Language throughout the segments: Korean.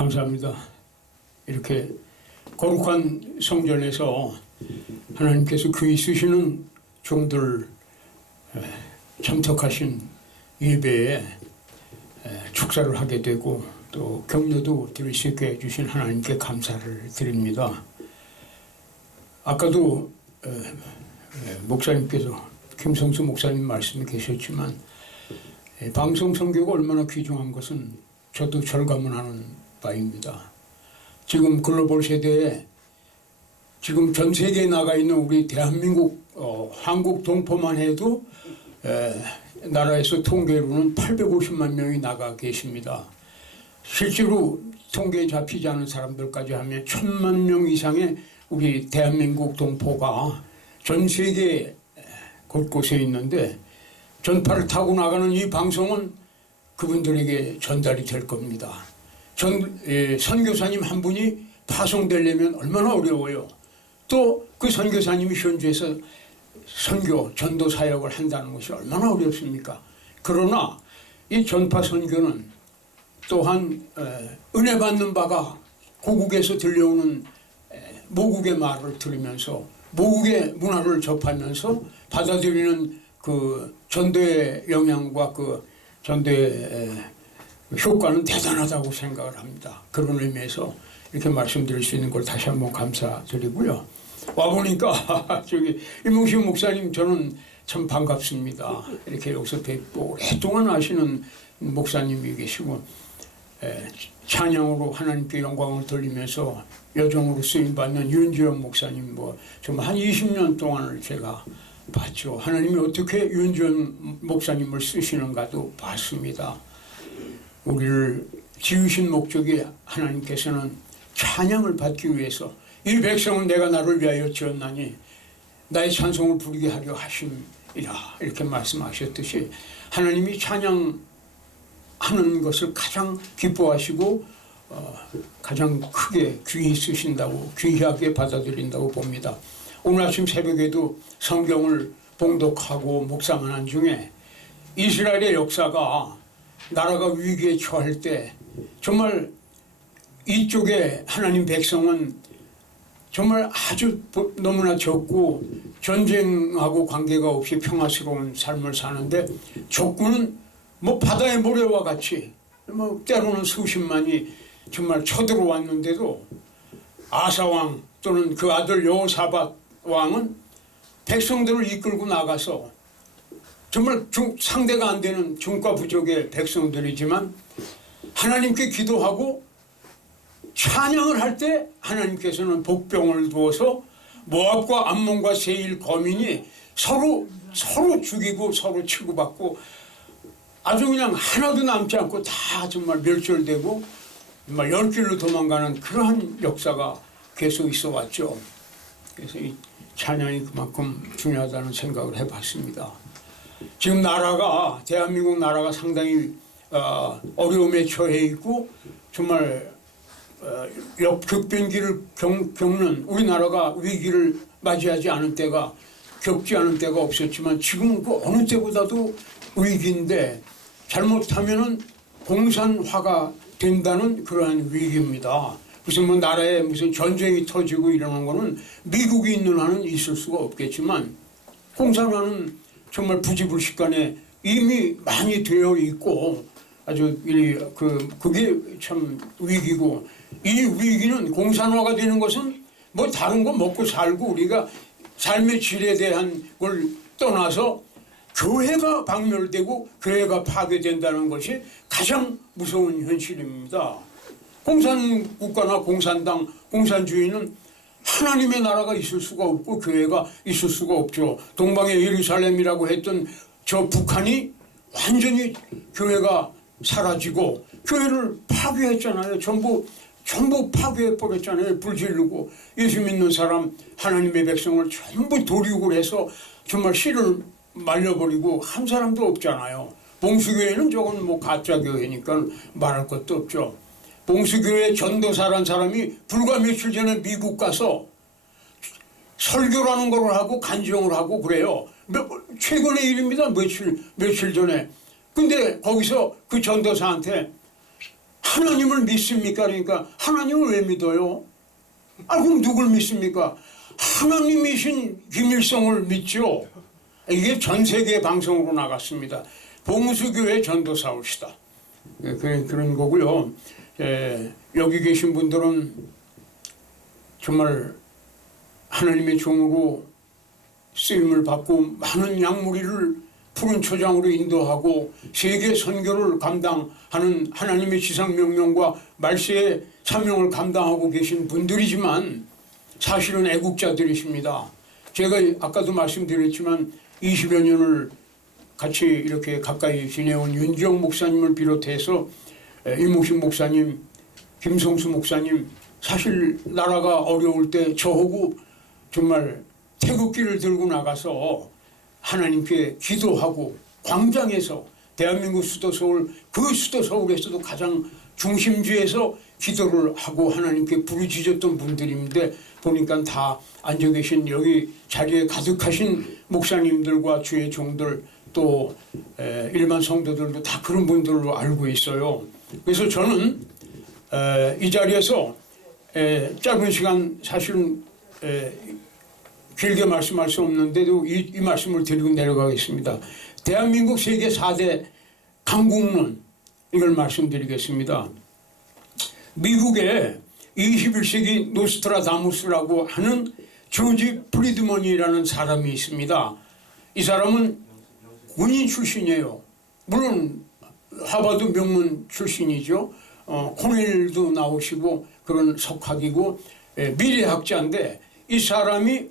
감사합니다. 이렇게 거룩한 성전에서 하나님께서 귀히 쓰시는 종들 참석하신 예배에 축사를 하게 되고 또 격려도 드릴 수 있게 해주신 하나님께 감사를 드립니다. 아까도 목사님께서 김성수 목사님 말씀이 계셨지만 방송 선교가 얼마나 귀중한 것은 저도 절감을 하는 바입니다. 지금 글로벌 세대에 지금 전 세계에 나가 있는 우리 대한민국 한국 동포만 해도 나라에서 통계로는 850만 명이 나가 계십니다. 실제로 통계에 잡히지 않은 사람들까지 하면 1000만 명 이상의 우리 대한민국 동포가 전 세계 곳곳에 있는데 전파를 타고 나가는 이 방송은 그분들에게 전달이 될 겁니다. 선교사님 한 분이 파송되려면 얼마나 어려워요. 또 그 선교사님이 현지에서 선교, 전도 사역을 한다는 것이 얼마나 어렵습니까? 그러나 이 전파 선교는 또한 은혜 받는 바가 고국에서 들려오는 모국의 말을 들으면서 모국의 문화를 접하면서 받아들이는 그 전도의 영향과 그 전도의 효과는 대단하다고 생각을 합니다. 그런 의미에서 이렇게 말씀드릴 수 있는 걸 다시 한번 감사드리고요. 와보니까 저기 임웅식 목사님 저는 참 반갑습니다. 이렇게 여기서 뵙고 오랫동안 아시는 목사님이 계시고 찬양으로 하나님께 영광을 돌리면서 여정으로 쓰임받는 윤주영 목사님 정말 한 20년 동안을 제가 봤죠. 하나님이 어떻게 윤주영 목사님을 쓰시는가도 봤습니다. 우리를 지으신 목적이 하나님께서는 찬양을 받기 위해서 이 백성은 내가 나를 위하여 지었나니 나의 찬송을 부르게 하려 하심이라 이렇게 말씀하셨듯이 하나님이 찬양하는 것을 가장 기뻐하시고 가장 크게 귀히 쓰신다고 귀하게 받아들인다고 봅니다. 오늘 아침 새벽에도 성경을 봉독하고 묵상하는 중에 이스라엘의 역사가 나라가 위기에 처할 때 정말 이쪽에 하나님 백성은 정말 아주 너무나 적고 전쟁하고 관계가 없이 평화스러운 삶을 사는데 적군은 바다의 모래와 같이 때로는 수십만이 정말 쳐들어왔는데도 아사왕 또는 그 아들 여호사밧 왕은 백성들을 이끌고 나가서 정말 상대가 안 되는 중과 부족의 백성들이지만 하나님께 기도하고 찬양을 할 때 하나님께서는 복병을 두어서 모압과 암몬과 세일 거민이 서로 죽이고 서로 치고받고 아주 그냥 하나도 남지 않고 다 정말 멸절되고 정말 열길로 도망가는 그러한 역사가 계속 있어 왔죠. 그래서 이 찬양이 그만큼 중요하다는 생각을 해봤습니다. 지금 대한민국 나라가 상당히 어려움에 처해 있고 정말 역급변기를 겪는 우리나라가 위기를 맞이하지 않은 때가 겪지 않은 때가 없었지만 지금은 그 어느 때보다도 위기인데 잘못하면은 공산화가 된다는 그러한 위기입니다. 무슨 나라에 무슨 전쟁이 터지고 이러는 거는 미국이 있는 한은 있을 수가 없겠지만 공산화는 정말 부지불식간에 이미 많이 되어 있고 아주 그게 참 위기고 이 위기는 공산화가 되는 것은 다른 거 먹고 살고 우리가 삶의 질에 대한 걸 떠나서 교회가 박멸되고 교회가 파괴된다는 것이 가장 무서운 현실입니다. 공산국가나 공산당, 공산주의는 하나님의 나라가 있을 수가 없고 교회가 있을 수가 없죠. 동방의 예루살렘이라고 했던 저 북한이 완전히 교회가 사라지고 교회를 파괴했잖아요. 전부 파괴해버렸잖아요. 불 지르고 예수 믿는 사람 하나님의 백성을 전부 도륙을 해서 정말 씨를 말려버리고 한 사람도 없잖아요. 봉수교회는 저건 가짜 교회니까 말할 것도 없죠. 봉수교회 전도사란 사람이 불과 며칠 전에 미국 가서 설교라는 걸 하고 간증을 하고 그래요. 최근의 일입니다. 며칠 전에. 근데 거기서 그 전도사한테 하나님을 믿습니까? 그러니까 하나님을 왜 믿어요? 그럼 누굴 믿습니까? 하나님이신 김일성을 믿죠. 이게 전 세계 방송으로 나갔습니다. 봉수교회 전도사올시다. 그런 거고요. 여기 계신 분들은 정말 하나님의 종으로 쓰임을 받고 많은 양무리를 푸른 초장으로 인도하고 세계 선교를 감당하는 하나님의 지상명령과 말세의 사명을 감당하고 계신 분들이지만 사실은 애국자들이십니다. 제가 아까도 말씀드렸지만 20여 년을 같이 이렇게 가까이 지내온 윤지영 목사님을 비롯해서 이모신 목사님, 김성수 목사님, 사실 나라가 어려울 때 저하고 정말 태극기를 들고 나가서 하나님께 기도하고 광장에서 대한민국 수도 서울, 그 수도 서울에서도 가장 중심지에서 기도를 하고 하나님께 부르짖었던 분들인데 보니까 다 앉아 계신 여기 자리에 가득하신 목사님들과 주의 종들 또 일반 성도들도 다 그런 분들로 알고 있어요. 그래서 저는 이 자리에서 짧은 시간 사실은 길게 말씀할 수 없는데도 이 말씀을 드리고 내려가겠습니다. 대한민국 세계 4대 강국론 이걸 말씀드리겠습니다. 미국의 21세기 노스트라다무스라고 하는 조지 프리드먼이라는 사람이 있습니다. 이 사람은 군인 출신이에요. 물론 하버드 명문 출신이죠. 코넬도 나오시고 그런 석학이고 미래학자인데 이 사람이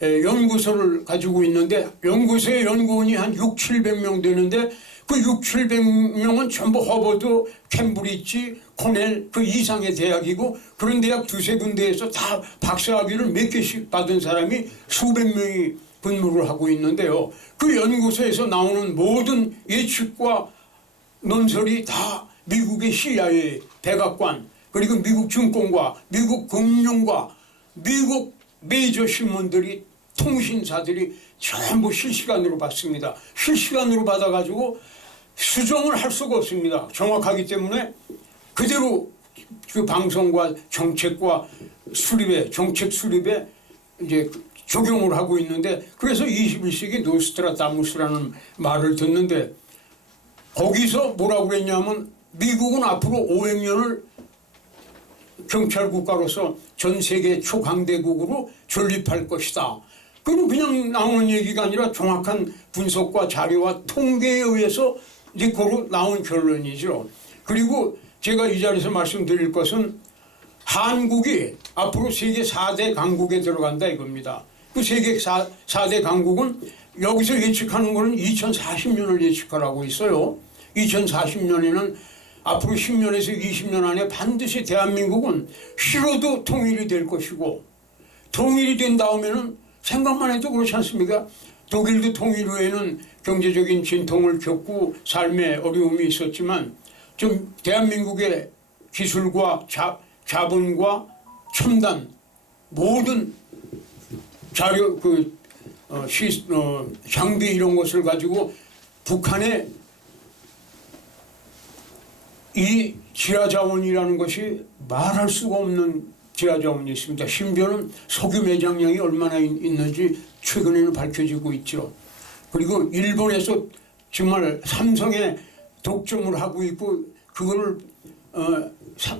연구소를 가지고 있는데 연구소의 연구원이 한 600~700명 되는데 그 600~700명은 전부 허버드, 캠브리지, 코넬 그 이상의 대학이고 그런 대학 두세 군데에서 다 박사학위를 몇 개씩 받은 사람이 수백 명이 근무를 하고 있는데요. 그 연구소에서 나오는 모든 예측과 논설이 다 미국의 CIA 백악관 그리고 미국 증권과 미국 금융과 미국 메이저 신문들이 통신사들이 전부 실시간으로 받습니다. 실시간으로 받아가지고 수정을 할 수가 없습니다. 정확하기 때문에 그대로 그 방송과 정책과 수립에 정책 수립에 이제 적용을 하고 있는데 그래서 21세기 노스트라다무스라는 말을 듣는데 거기서 뭐라고 그랬냐면 미국은 앞으로 500년을 경찰 국가로서 전 세계 초강대국으로 존립할 것이다. 그건 그냥 나오는 얘기가 아니라 정확한 분석과 자료와 통계에 의해서 이제 그로 나온 결론이죠. 그리고 제가 이 자리에서 말씀드릴 것은 한국이 앞으로 세계 4대 강국에 들어간다 이겁니다. 그 세계 4대 강국은 여기서 예측하는 거는 2040년을 예측하라고 있어요. 2040년에는 앞으로 10년에서 20년 안에 반드시 대한민국은 싫어도 통일이 될 것이고 통일이 된 다음에는 생각만 해도 그렇지 않습니까? 독일도 통일 후에는 경제적인 진통을 겪고 삶의 어려움이 있었지만 좀 대한민국의 기술과 자본과 첨단 모든 자료 장비 이런 것을 가지고 북한의 이 지하자원이라는 것이 말할 수가 없는 지하자원이 있습니다. 심지어는 석유 매장량이 얼마나 있는지 최근에는 밝혀지고 있죠. 그리고 일본에서 정말 삼성에 독점을 하고 있고 그거를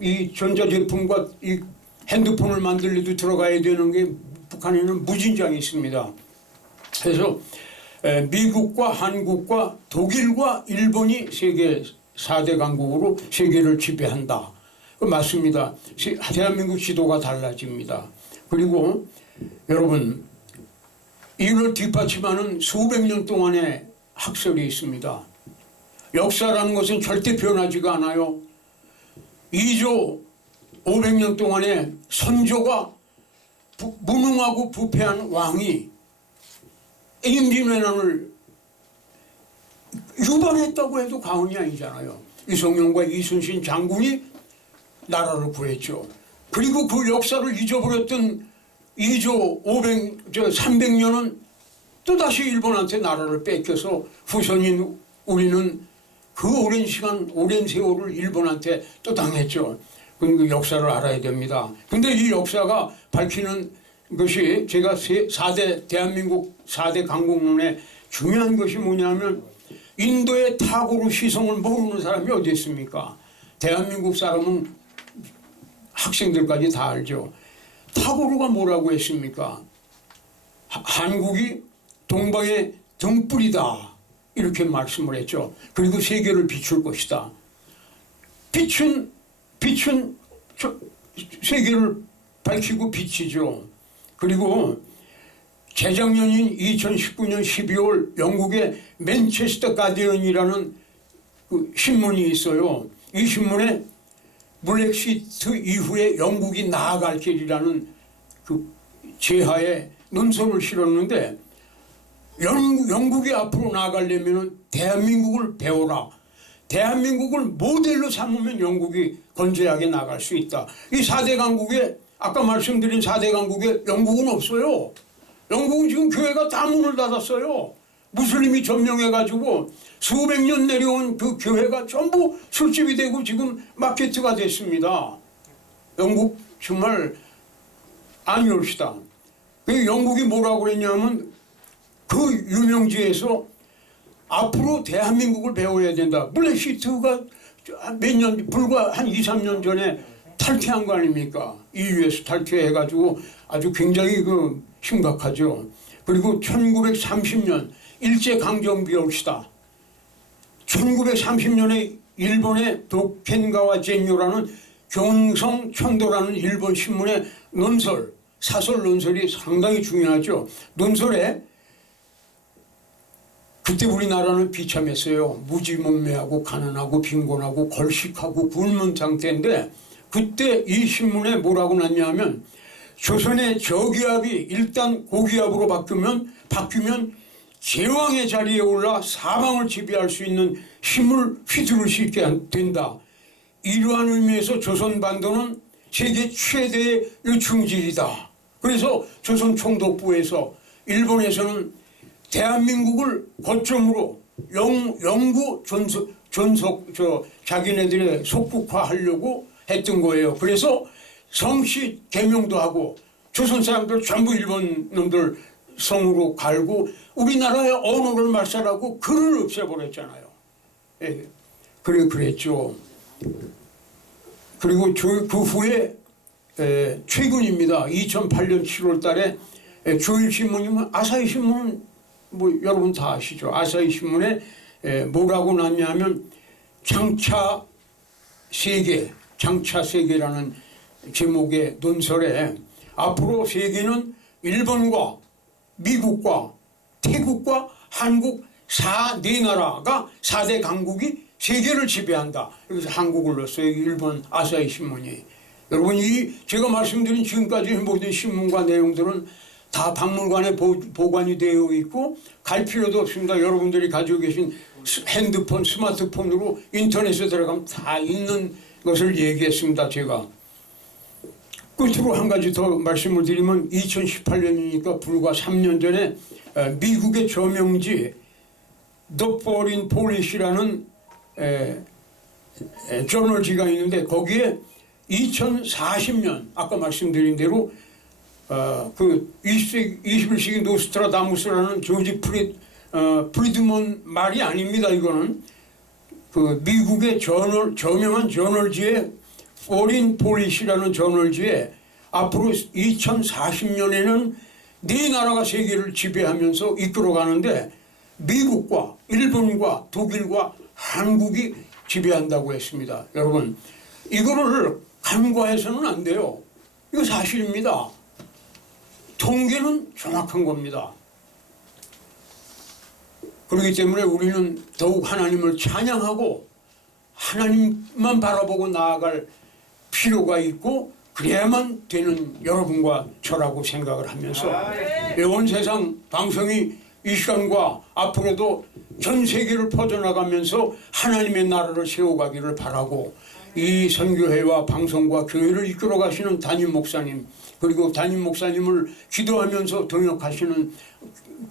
이 전자제품과 이 핸드폰을 만들려도 들어가야 되는 게 북한에는 무진장이 있습니다. 그래서 미국과 한국과 독일과 일본이 세계 4대 강국으로 세계를 지배한다. 맞습니다. 대한민국 지도가 달라집니다. 그리고 여러분 이를 뒷받침하는 수백 년 동안의 학설이 있습니다. 역사라는 것은 절대 변하지가 않아요. 2조 500년 동안의 선조가 무능하고 부패한 왕이 임진왜란을 유발했다고 해도 과언이 아니잖아요. 이성용과 이순신 장군이 나라를 구했죠. 그리고 그 역사를 잊어버렸던 2조 300년은 또다시 일본한테 나라를 뺏겨서 후손인 우리는 그 오랜 시간, 오랜 세월을 일본한테 또 당했죠. 그 역사를 알아야 됩니다. 근데 이 역사가 밝히는 것이 제가 4대, 대한민국 4대 강국론의 중요한 것이 뭐냐면 인도의 타고르 시성을 모르는 사람이 어디 있습니까? 대한민국 사람은 학생들까지 다 알죠. 타고르가 뭐라고 했습니까? 한국이 동방의 등불이다 이렇게 말씀을 했죠. 그리고 세계를 비출 것이다. 빛은 세계를 밝히고 비치죠. 그리고 재작년인 2019년 12월 영국의 맨체스터 가디언이라는 그 신문이 있어요. 이 신문에 브렉시트 이후에 영국이 나아갈 길이라는 그 제하에 논설을 실었는데 영국이 앞으로 나아가려면 대한민국을 배워라. 대한민국을 모델로 삼으면 영국이 건재하게 나갈 수 있다. 이 4대 강국에 아까 말씀드린 4대 강국에 영국은 없어요. 영국은 지금 교회가 다 문을 닫았어요. 무슬림이 점령해가지고 수백 년 내려온 그 교회가 전부 술집이 되고 지금 마케트가 됐습니다. 영국 정말 아니옵시다. 그 영국이 뭐라고 그랬냐면 그 유명지에서 앞으로 대한민국을 배워야 된다. 블랙시트가 몇 년, 불과 한 2, 3년 전에 탈퇴한 거 아닙니까? EU에서 탈퇴해가지고 아주 굉장히 그 심각하죠. 그리고 1930년 일제강점기 옵시다. 1930년에 일본의 도켄가와 젠요라는 경성천도라는 일본 신문의 논설, 사설 논설이 상당히 중요하죠. 논설에 그때 우리나라는 비참했어요. 무지몽매하고 가난하고 빈곤하고 걸식하고 굶은 상태인데 그때 이 신문에 뭐라고 났냐면 조선의 저기압이 일단 고기압으로 바뀌면 제왕의 자리에 올라 사방을 지배할 수 있는 힘을 휘두를 수 있게 된다. 이러한 의미에서 조선반도는 세계 최대의 요충지이다. 그래서 조선 총독부에서 일본에서는 대한민국을 거점으로 영구 자기네들의 속국화하려고 했던 거예요. 그래서 성씨 개명도 하고 조선 사람들 전부 일본 놈들 성으로 갈고 우리나라의 언어를 말살하고 글을 없애버렸잖아요. 예, 그랬죠. 그리고 그 후에 최근입니다. 2008년 7월 달에 조일신문이면 아사히신문은 뭐 여러분 다 아시죠. 아사히신문에 뭐라고 났냐면 장차세계라는 제목의 논설에 앞으로 세계는 일본과 미국과 태국과 한국 네 나라가 4대 강국이 세계를 지배한다. 여기서 한국을 넣었어요. 일본 아사히 신문이. 여러분 제가 말씀드린 지금까지 모든 신문과 내용들은 다 박물관에 보관이 되어 있고 갈 필요도 없습니다. 여러분들이 가지고 계신 핸드폰, 스마트폰으로 인터넷에 들어가면 다 있는 것을 얘기했습니다. 제가. 끝으로 한 가지 더 말씀을 드리면 2018년이니까 불과 3년 전에 미국의 저명지 The Foreign Policy라는 저널지가 있는데 거기에 2040년 아까 말씀드린 대로 그 21세기 노스트라다무스라는 조지 프리드먼 말이 아닙니다. 이거는 그 미국의 저명한 저널지에 Foreign Policy라는 저널지에 앞으로 2040년에는 네 나라가 세계를 지배하면서 이끌어가는데 미국과 일본과 독일과 한국이 지배한다고 했습니다. 여러분 이거를 간과해서는 안 돼요. 이거 사실입니다. 통계는 정확한 겁니다. 그렇기 때문에 우리는 더욱 하나님을 찬양하고 하나님만 바라보고 나아갈 필요가 있고 그래야만 되는 여러분과 저라고 생각을 하면서 온 세상 방송이 이 시간과 앞으로도 전 세계를 퍼져나가면서 하나님의 나라를 세워가기를 바라고 이 선교회와 방송과 교회를 이끌어 가시는 담임 목사님 그리고 담임 목사님을 기도하면서 동역하시는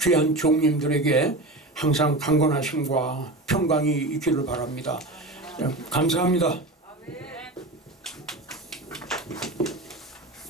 귀한 종님들에게 항상 강건하심과 평강이 있기를 바랍니다. 감사합니다.